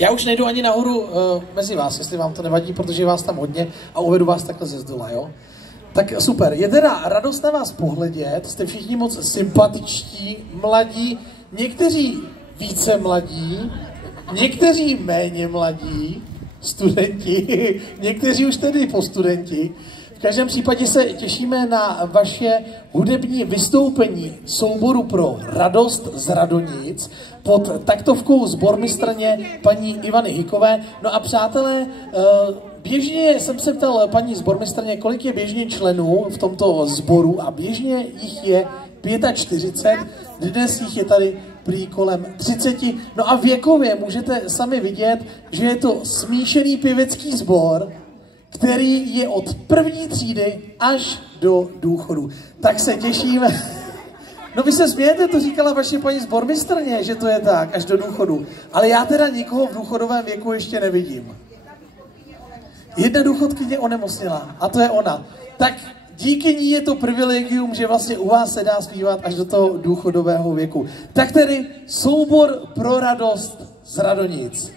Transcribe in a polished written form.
Já už nejdu ani nahoru mezi vás, jestli vám to nevadí, protože vás tam hodně a uvedu vás takhle ze zdola, jo? Tak super, je teda radost na vás pohledět, jste všichni moc sympatičtí, mladí, někteří více mladí, někteří méně mladí, studenti, někteří už tedy postudenti. V každém případě se těšíme na vaše hudební vystoupení souboru pro Radost z Radonic pod taktovkou sbormistrně paní Ivany Hykové. No a přátelé, běžně jsem se ptal paní sbormistrně, kolik je běžně členů v tomto sboru a běžně jich je 45, dnes jich je tady prý kolem 30. No a věkově můžete sami vidět, že je to smíšený pěvecký sbor, který je od první třídy až do důchodu. Tak se těšíme. No vy se smějete, to říkala vaše paní sbormistrně, že to je tak, až do důchodu. Ale já teda nikoho v důchodovém věku ještě nevidím. Jedna důchodkyně onemocněla a to je ona. Tak díky ní je to privilegium, že vlastně u vás se dá zpívat až do toho důchodového věku. Tak tedy soubor pro Radost z Radonic.